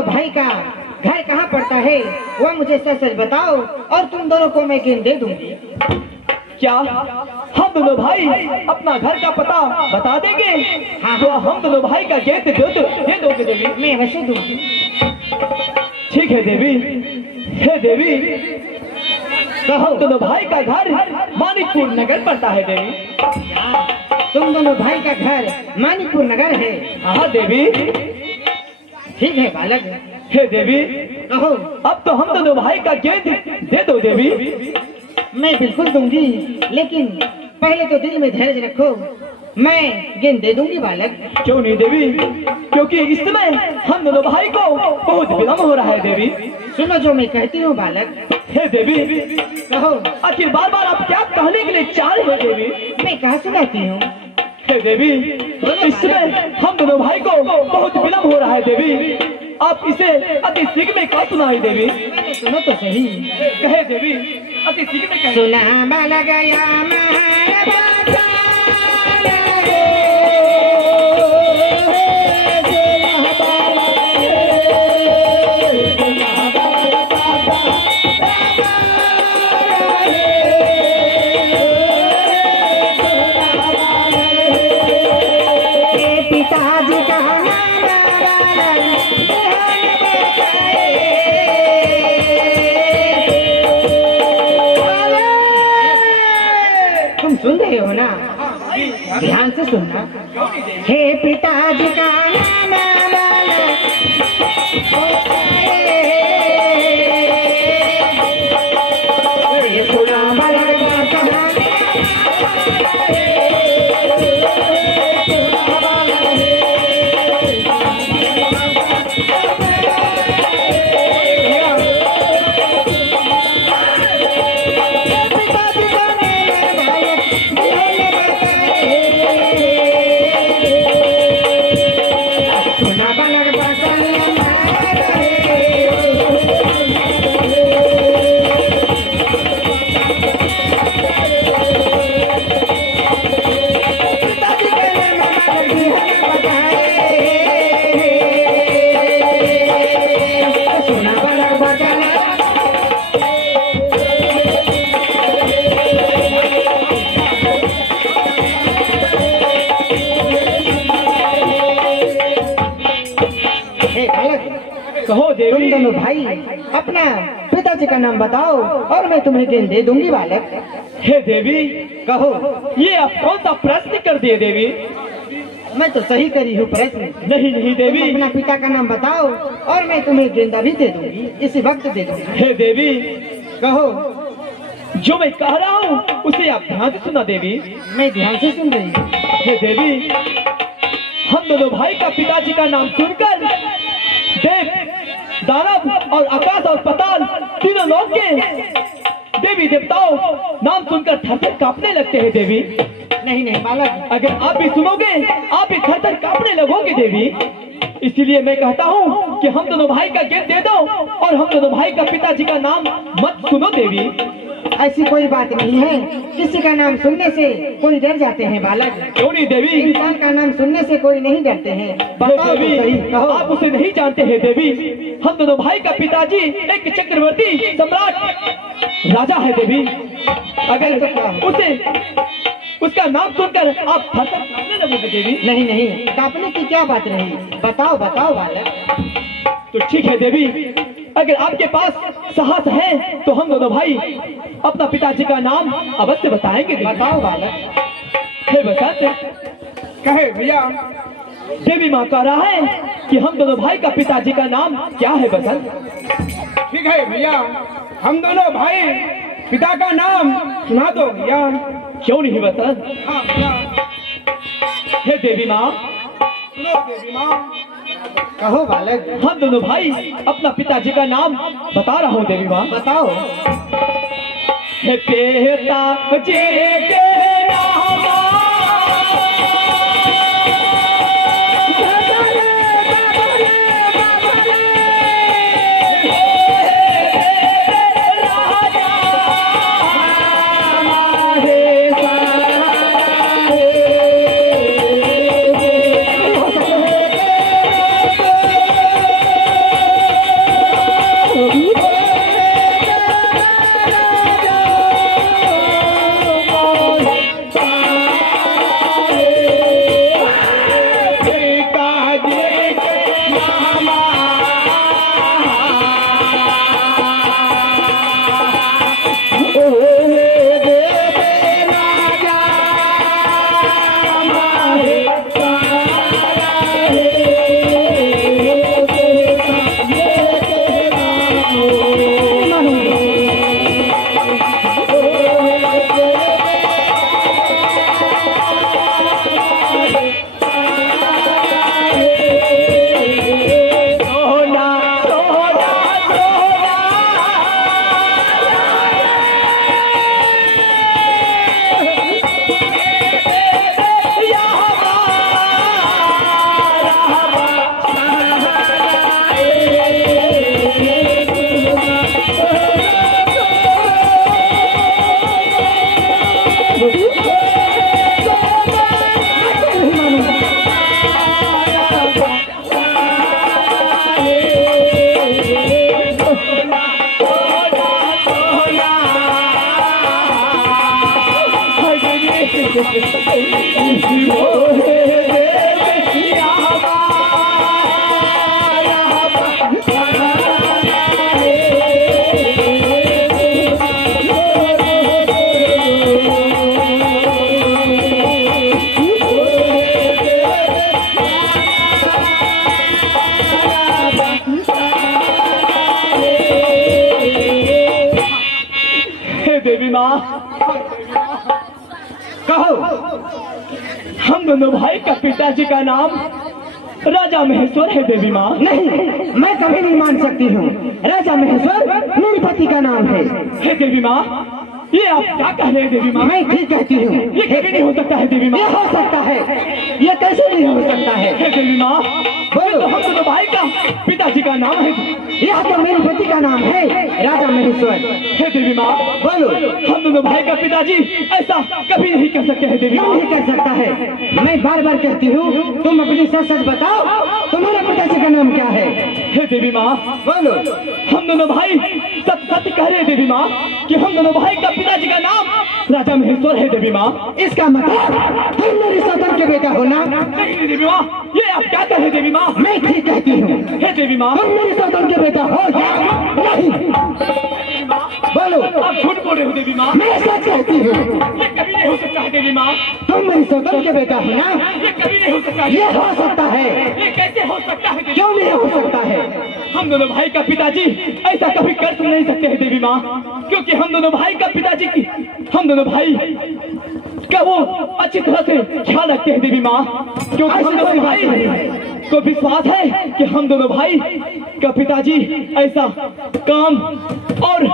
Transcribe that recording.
दोनों भाई का घर कहाँ पड़ता है वह मुझे सच सच बताओ और तुम दोनों को मैं गेंद दे दूंगी। क्या हम दोनों भाई अपना घर का पता बता देंगे? हाँ, तो हम दोनों भाई का गेंद दे दोगे देवी? मैं अवश्य दूंगी। ठीक है देवी। हे देवी, तो हम दोनों भाई का घर मानिकपुर नगर पड़ता है देवी। तुम दोनों भाई का घर मानिकपुर नगर है? हाँ देवी। ठीक है बालक। हे देवी, कहो। अब तो हम दोनों भाई का गेंद दे दो देवी। मैं बिल्कुल दूंगी, लेकिन पहले तो दिल में धैर्य रखो, मैं गेंद दे दूंगी बालक। क्यों नहीं देवी? क्योंकि इस समय हम दोनों भाई को बहुत विलम्ब हो रहा है देवी। सुनो जो मैं कहती हूँ बालक। हे देवी, कहो। आखिर बार बार आप क्या कहने के लिए चाह रहे हो देवी? मैं कहाँ सुनाती हूँ? हे देवी, इस समय हम दोनों भाई को बहुत विलम्ब हो रहा है देवी। आप इसे अति शीघ्र में कहा सुनाई देवी? सुनो तो सही। कहे देवी, अति शीघ्र में कहे। सुना बाला गया पिताजी का तुम सुन रहे हो ना? ध्यान से सुनना। हे पिताजी का नाम कहो देवी। तुम दोनों भाई अपना पिताजी का नाम बताओ और मैं तुम्हें गेंद दे दूंगी बालक। हे देवी, कहो। ये आप कौन सा प्रश्न कर दिए देवी? मैं तो सही करी हूँ प्रश्न। नहीं नहीं देवी। तुम अपना पिता का नाम बताओ और मैं तुम्हें गेंद अभी दे दूंगी, इसी वक्त दे दूंगी। हे देवी, कहो। जो मैं कह रहा हूँ उसे आप ध्यान से सुना देवी। मैं ध्यान से सुन रही हूँ। हे देवी, हम दोनों भाई का पिताजी का नाम सुनकर देव, दानव और आकाश और पाताल तीनों लोग के देवी देवताओं नाम सुनकर थर-थर कांपने लगते हैं देवी। नहीं नहीं बालक, अगर आप भी सुनोगे आप भी थर-थर कांपने लगोगे देवी। इसीलिए मैं कहता हूँ कि हम दोनों भाई का गेंद दे दो और हम दोनों भाई का पिताजी का नाम मत सुनो देवी। ऐसी कोई बात नहीं है, किसी का नाम सुनने से कोई डर जाते हैं बालक। क्यों नहीं देवी? इंसान का नाम सुनने से कोई नहीं डरते हैं। बताओ तो सही, कहो। आप उसे नहीं जानते हैं देवी। हम दोनों भाई का पिताजी एक चक्रवर्ती सम्राट राजा है देवी। अगर उसे उसका नाम सुनकर आप थर-थर कांपने लगोगे देवी। नहीं नहीं, कांपने की क्या बात रही, बताओ बताओ बालक। तो ठीक है देवी, अगर आपके पास साहस है तो हम दोनों भाई अपना पिताजी का नाम अवश्य बताएंगे। बताओ बालक। हे बसंत, कहे भैया। देवी माँ कह रहा है कि हम दोनों भाई का पिताजी का नाम क्या है बसंत? ठीक है भैया, हम दोनों भाई पिता का नाम सुना दो भैया। क्यों नहीं बसंत? हाँ भैया। हे देवी माँ, सुनो देवी माँ। कहो बालक। हम दोनों भाई अपना पिताजी का नाम बता रहा हूँ देवी माँ। बताओ। हे पिताजी के नाम देवी माँ, कहो। हम दोनों भाई का पिताजी का नाम राजा महेश्वर है देवी माँ। नहीं, मैं कभी नहीं मान सकती हूँ। राजा महेश्वर मेरे पति का नाम है। हे देवी माँ, ये आप क्या कह रहे हैं देवी माँ? मैं ठीक कहती हूँ। ये कभी नहीं हो सकता है देवी माँ। ये हो सकता है, ये कैसे नहीं हो सकता है? हे देवी माँ, बोलो। तो हम दोनों भाई का पिताजी का नाम है। यह तो मेरे पति का नाम है, राजा महेश्वर। हे देवी माँ, बोलो। हम दोनों भाई का पिताजी ऐसा कभी नहीं कर सकते हैं देवी क्यों माँ। नहीं कर सकता है? मैं बार बार कहती हूँ, तुम अपनी सच सच बताओ, तुम्हारे पिताजी का नाम क्या है? हे देवी माँ, बोलो। हम दोनों भाई सच सच कह रहे हैं देवी माँ कि हम दोनों भाई का पिताजी का नाम राजा महेश्वर है देवी माँ। इसका मतलब तुम मेरी सौतन के बेटा हो ना? नहीं देवी माँ, ये आप क्या कह रहे हैं देवी माँ? मैं ठीक कहती हूँ। हे देवी माँ, तुम मेरी सौतन के बेटा हो नहीं? बोलो। आप झूठ बोल रहे हो देवी माँ। मैं सच कहती हूँ। ये कभी नहीं हो सकता है देवी माँ। तुम मेरी सौतन के बेटा हो ना? ये कभी नहीं हो सकता है। ये हो सकता है। ये कैसे हो सकता है देवी? क्यों नहीं हो सकता है? हम दोनों भाई का पिताजी ऐसा कभी कर तो नहीं सकते हैं देवी माँ, क्योंकि हम दोनों भाई का पिताजी की हम दोनों भाई का वो अच्छी तरह से ख्याल रखते हैं देवी माँ, क्योंकि हम दोनों भाई को विश्वास है कि हम दोनों भाई का पिताजी ऐसा काम और